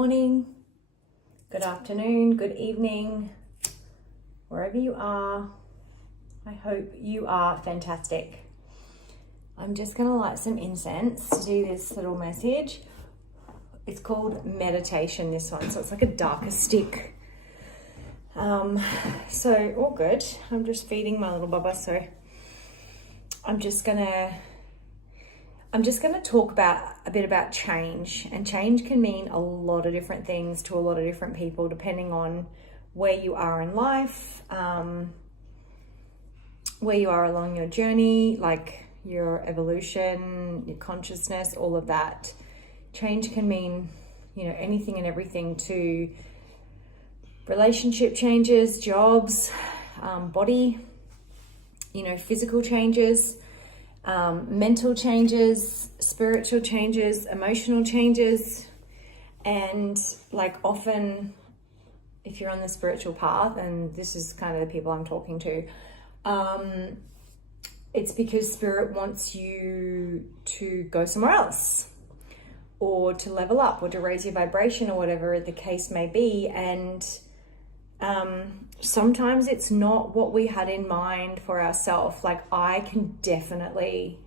morning, good afternoon, good evening, wherever you are. I hope you are fantastic. I'm just going to light some incense to do this little message. It's called meditation, this one. So it's like a darker stick. So all good. I'm just feeding my little bubba. So I'm just going to talk a bit about change, and change can mean a lot of different things to a lot of different people depending on where you are in life, where you are along your journey, like your evolution, your consciousness, all of that. Change can mean, anything and everything, to relationship changes, jobs, body, physical changes, mental changes, spiritual changes, emotional changes. And like often if you're on the spiritual path, and this is kind of the people I'm talking to, it's because spirit wants you to go somewhere else, or to level up, or to raise your vibration, or whatever the case may be. And sometimes it's not what we had in mind for ourselves. Like, I can definitely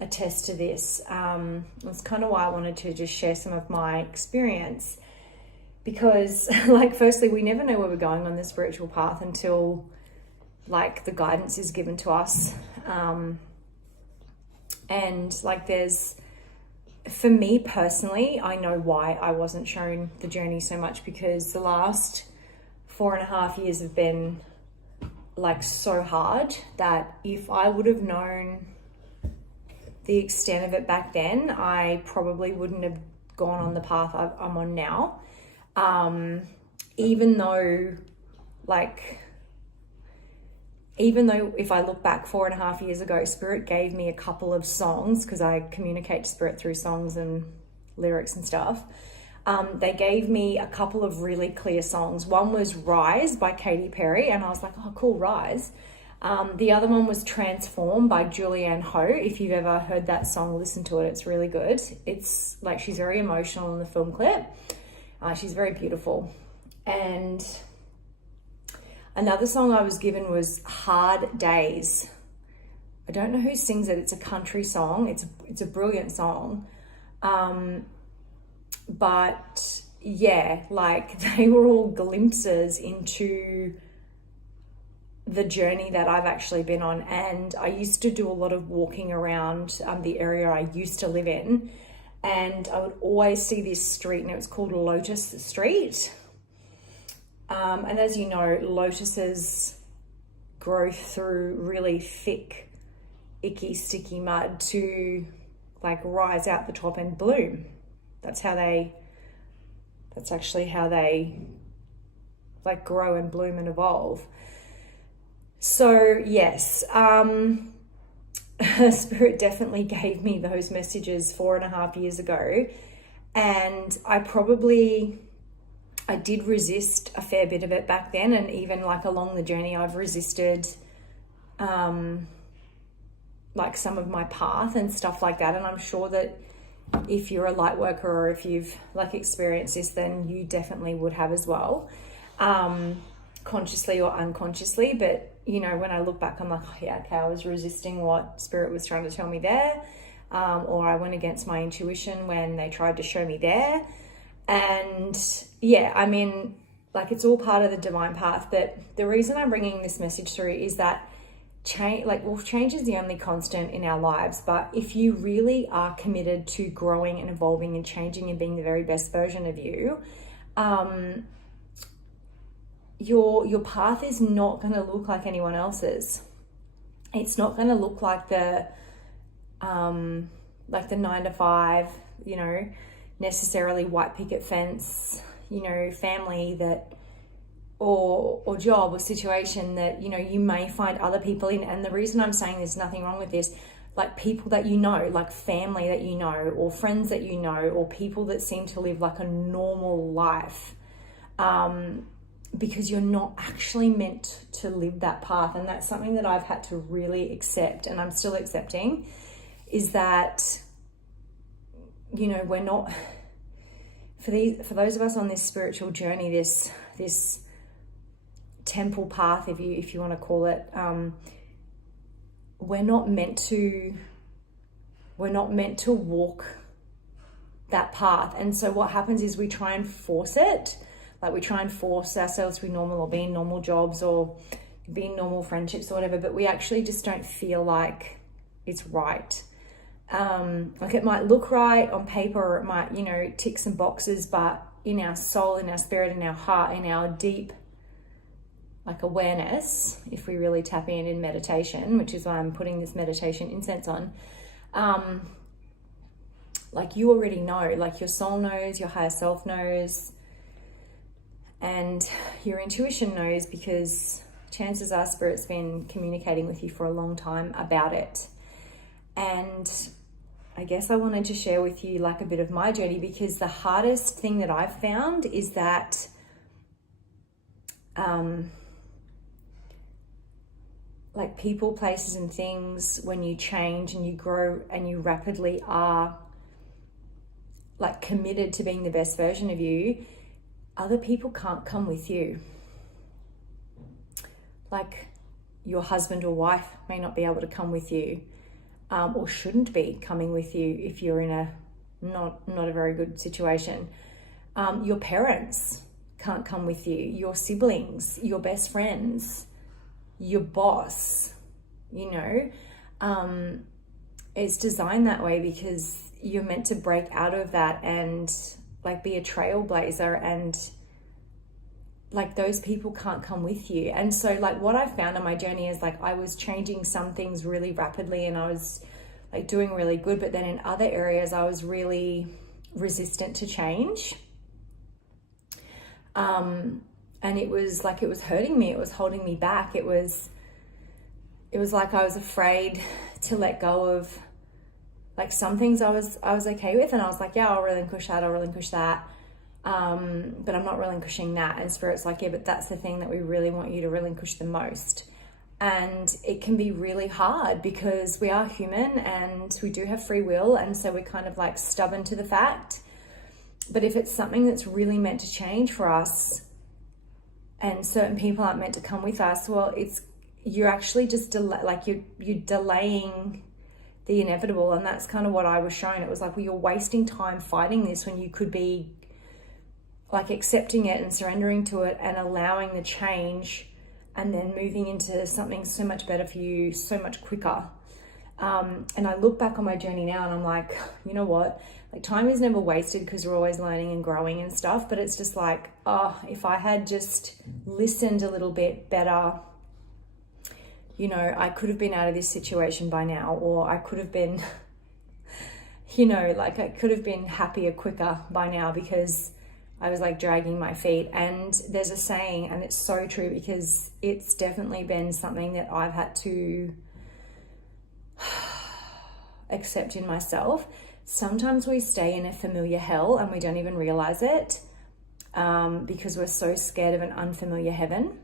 attest to this. That's kind of why I wanted to just share some of my experience, because firstly, we never know where we're going on the spiritual path until the guidance is given to us. And for me personally, I know why I wasn't shown the journey so much, because the last 4.5 years have been so hard that if I would have known the extent of it back then, I probably wouldn't have gone on the path I'm on now. Even though if I look back 4.5 years ago, Spirit gave me a couple of songs, because I communicate to Spirit through songs and lyrics and stuff. They gave me a couple of really clear songs. One was Rise by Katy Perry, and I was like, oh, cool, Rise. The other one was Transform by Julianne Hough. If you've ever heard that song, listen to it. It's really good. It's she's very emotional in the film clip. She's very beautiful. And another song I was given was Hard Days. I don't know who sings it. It's a country song. It's a brilliant song. But yeah, they were all glimpses into the journey that I've actually been on. And I used to do a lot of walking around the area I used to live in, and I would always see this street, and it was called Lotus Street. And as you know, lotuses grow through really thick, icky, sticky mud to rise out the top and bloom. That's actually how they grow and bloom and evolve. So yes, Spirit definitely gave me those messages 4.5 years ago. And I did resist a fair bit of it back then. And even along the journey, I've resisted some of my path and stuff like that. And I'm sure that if you're a light worker, or if you've experienced this, then you definitely would have as well, consciously or unconsciously. But when I look back, I'm like, oh yeah, okay, I was resisting what Spirit was trying to tell me there, or I went against my intuition when they tried to show me there. And yeah, I mean, it's all part of the divine path. But the reason I'm bringing this message through is that change is the only constant in our lives. But if you really are committed to growing and evolving and changing and being the very best version of you, your path is not going to look like anyone else's. It's not going to look like the 9 to 5, necessarily white picket fence, family that, or job or situation that, you may find other people in. And the reason I'm saying there's nothing wrong with this, people that family that or friends that or people that seem to live a normal life, because you're not actually meant to live that path. And that's something that I've had to really accept, and I'm still accepting, is that, we're not, for those of us on this spiritual journey, this temple path, if you want to call it, we're not meant to walk that path. And so what happens is we try and force it. Like we try and force ourselves to be normal, or be in normal jobs, or be in normal friendships or whatever, but we actually just don't feel like it's right. Like it might look right on paper, or it might, tick some boxes, but in our soul, in our spirit, in our heart, in our deep awareness, if we really tap in meditation, which is why I'm putting this meditation incense on, you already know, your soul knows, your higher self knows, and your intuition knows, because chances are Spirit's been communicating with you for a long time about it. And I guess I wanted to share with you a bit of my journey, because the hardest thing that I've found is that people, places and things, when you change and you grow and you rapidly are committed to being the best version of you, other people can't come with you. Your husband or wife may not be able to come with you, or shouldn't be coming with you if you're in a not a very good situation. Your parents can't come with you, your siblings, your best friends, your boss, it's designed that way because you're meant to break out of that and be a trailblazer, and those people can't come with you. And so what I found on my journey is I was changing some things really rapidly, and I was doing really good, but then in other areas I was really resistant to change. And it was it was hurting me, it was holding me back. It was I was afraid to let go of some things I was okay with, and I was yeah, I'll relinquish that, but I'm not relinquishing that. And Spirit's yeah, but that's the thing that we really want you to relinquish the most. And it can be really hard because we are human and we do have free will, and so we're kind of stubborn to the fact. But if it's something that's really meant to change for us, and certain people aren't meant to come with us, well, you're actually just you're delaying the inevitable. And that's kind of what I was shown. It was well, you're wasting time fighting this when you could be accepting it and surrendering to it and allowing the change, and then moving into something so much better for you so much quicker. And I look back on my journey now and I'm you know what, time is never wasted because we're always learning and growing and stuff. But it's just if I had just listened a little bit better, I could have been out of this situation by now, or I could have been, I could have been happier quicker by now, because I was dragging my feet. And there's a saying, and it's so true, because it's definitely been something that I've had to accept in myself. Sometimes we stay in a familiar hell and we don't even realize it, because we're so scared of an unfamiliar heaven.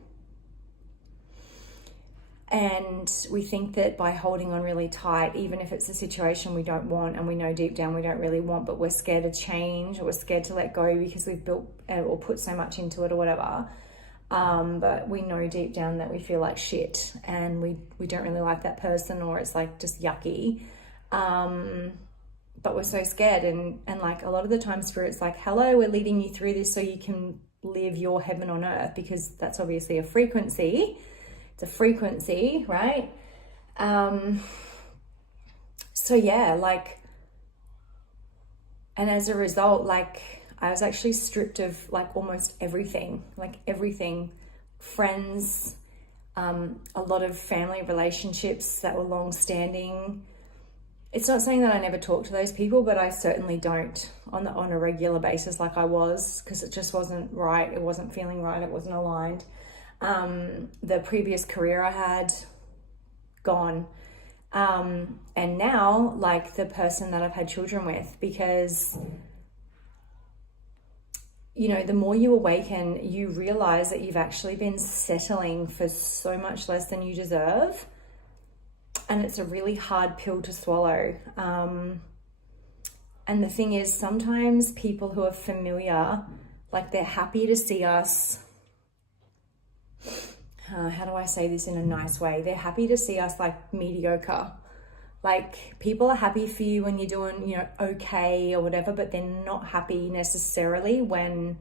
And we think that by holding on really tight, even if it's a situation we don't want and we know deep down we don't really want, but we're scared to change, or we're scared to let go because we've built or put so much into it or whatever. But we know deep down that we feel like shit and we don't really like that person, or it's just yucky. But we're so scared. And a lot of the time Spirit's hello, we're leading you through this so you can live your heaven on earth, because that's obviously a frequency. It's a frequency, right? So yeah, and as a result, I was actually stripped of almost everything, friends, a lot of family relationships that were long standing. It's not saying that I never talk to those people, but I certainly don't on a regular basis I was, because it just wasn't right. It wasn't feeling right. It wasn't aligned. The previous career I had, gone. And now the person that I've had children with, because the more you awaken, you realize that you've actually been settling for so much less than you deserve. And it's a really hard pill to swallow. And the thing is, sometimes people who are familiar, like they're happy to see us, how do I say this in a nice way? They're happy to see us like mediocre. Like people are happy for you when you're doing, you know, okay or whatever, but they're not happy necessarily when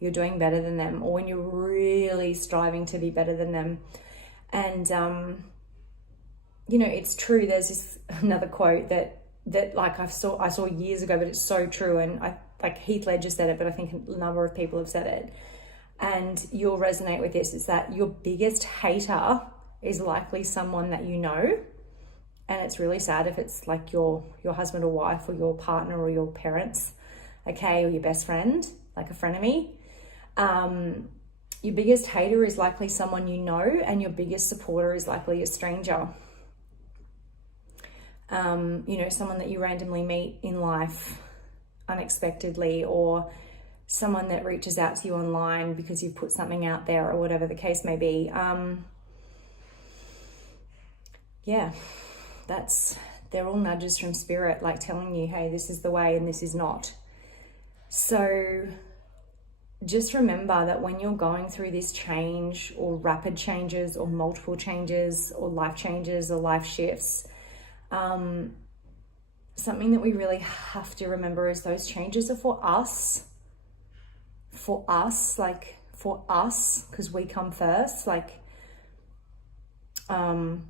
you're doing better than them or when you're really striving to be better than them. And, you know, it's true. There's this another quote that like I saw years ago, but it's so true. And like Heath Ledger said it, but I think a number of people have said it. And you'll resonate with this, is that your biggest hater is likely someone that you know. And it's really sad if it's like your husband or wife or your partner or your parents, okay, or your best friend, like a frenemy. Your biggest hater is likely someone you know, and your biggest supporter is likely a stranger. You know, someone that you randomly meet in life unexpectedly, or someone that reaches out to you online because you've put something out there, or whatever the case may be. Yeah, they're all nudges from spirit, like telling you, hey, this is the way and this is not. So just remember that when you're going through this change, or rapid changes, or multiple changes, or life changes, or life shifts, something that we really have to remember is those changes are for us, because we come first, and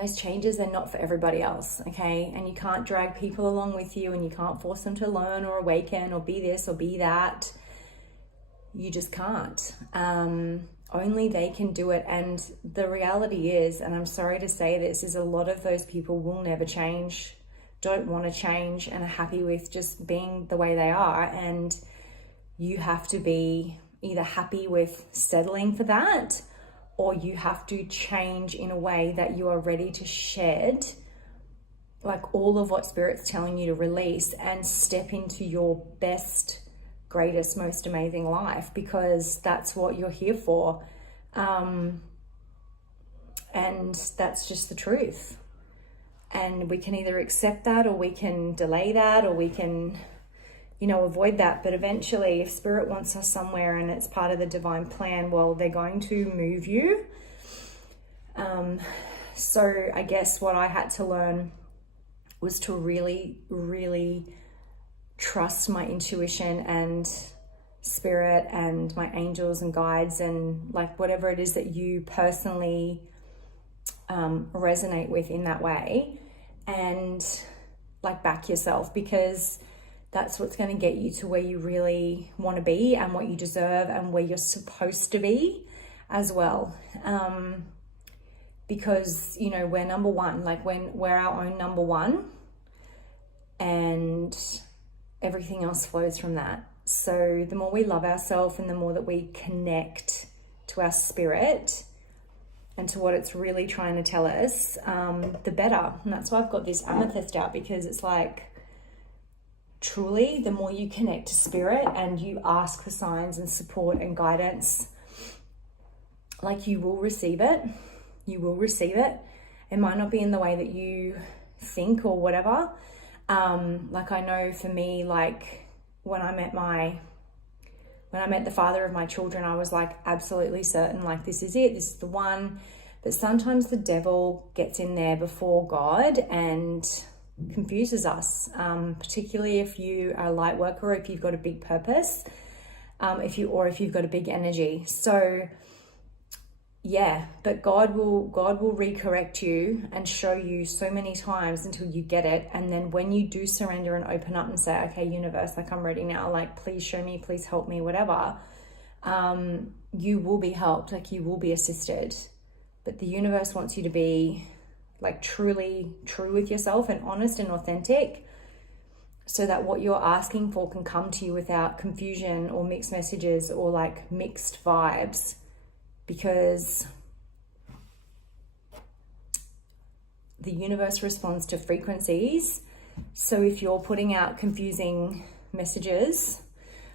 those changes are not for everybody else, okay? And you can't drag people along with you, and you can't force them to learn or awaken or be this or be that. You just can't. Only they can do it. And the reality is, and I'm sorry to say this, is a lot of those people will never change, don't want to change, and are happy with just being the way they are. And you have to be either happy with settling for that, or you have to change in a way that you are ready to shed like all of what Spirit's telling you to release, and step into your best, greatest, most amazing life, because that's what you're here for. And that's just the truth. And we can either accept that, or we can delay that, or we can, you know, avoid that. But eventually, if Spirit wants us somewhere and it's part of the divine plan, well, they're going to move you. So I guess what I had to learn was to really, really trust my intuition and Spirit and my angels and guides, and like whatever it is that you personally resonate with in that way, and like back yourself, because that's what's going to get you to where you really want to be, and what you deserve, and where you're supposed to be as well. Because, you know, we're number one, like when we're our own number one, and everything else flows from that. So the more we love ourselves, and the more that we connect to our spirit and to what it's really trying to tell us, the better. And that's why I've got this amethyst out, because it's like, truly, the more you connect to spirit and you ask for signs and support and guidance, like you will receive it. You will receive it. It might not be in the way that you think or whatever. Like I know for me, like when I met the father of my children, I was like absolutely certain, like this is it, this is the one. But sometimes the devil gets in there before God and confuses us, particularly if you are a light worker, or if you've got a big purpose, if you've got a big energy. So yeah, but God will recorrect you and show you so many times until you get it. And then when you do surrender and open up and say, okay, universe, like I'm ready now, like please show me, please help me, whatever, you will be helped, like you will be assisted. But the universe wants you to be like truly true with yourself and honest and authentic, so that what you're asking for can come to you without confusion or mixed messages or like mixed vibes. Because the universe responds to frequencies. So if you're putting out confusing messages,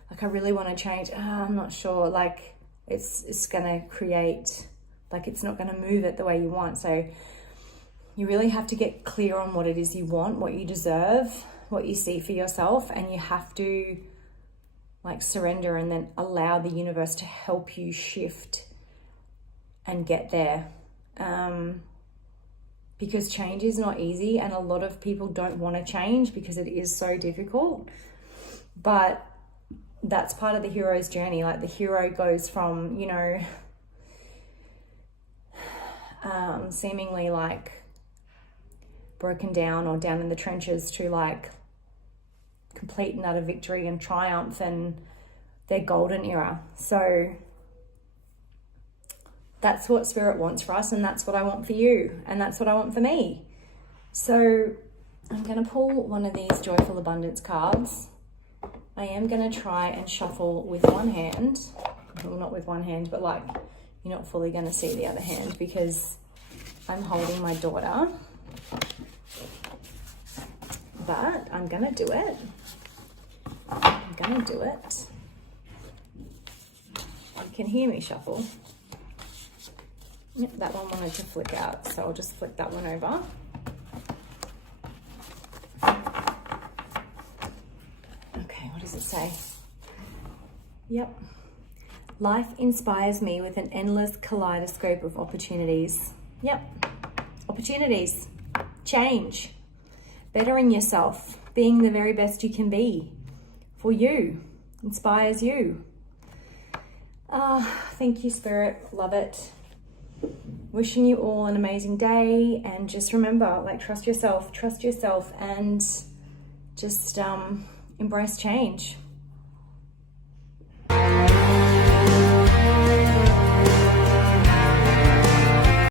like I really want to change, I'm not sure, like it's going to create, like it's not going to move it the way you want. So you really have to get clear on what it is you want, what you deserve, what you see for yourself, and you have to like surrender and then allow the universe to help you shift and get there. Because change is not easy, and a lot of people don't want to change because it is so difficult. But that's part of the hero's journey. Like the hero goes from, you know, seemingly like broken down or down in the trenches to like complete and utter victory and triumph and their golden era. So that's what Spirit wants for us, and that's what I want for you, and that's what I want for me. So I'm going to pull one of these Joyful Abundance cards. I am going to try and shuffle with one hand. Well, not with one hand, but like you're not fully going to see the other hand because I'm holding my daughter. But I'm going to do it. I'm going to do it. You can hear me shuffle. Yep, that one wanted to flick out, so I'll just flick that one over. Okay, what does it say? Yep. Life inspires me with an endless kaleidoscope of opportunities. Yep. Opportunities. Change. Bettering yourself. Being the very best you can be. For you. Inspires you. Thank you, Spirit. Love it. Wishing you all an amazing day, and just remember, like, trust yourself, and just embrace change.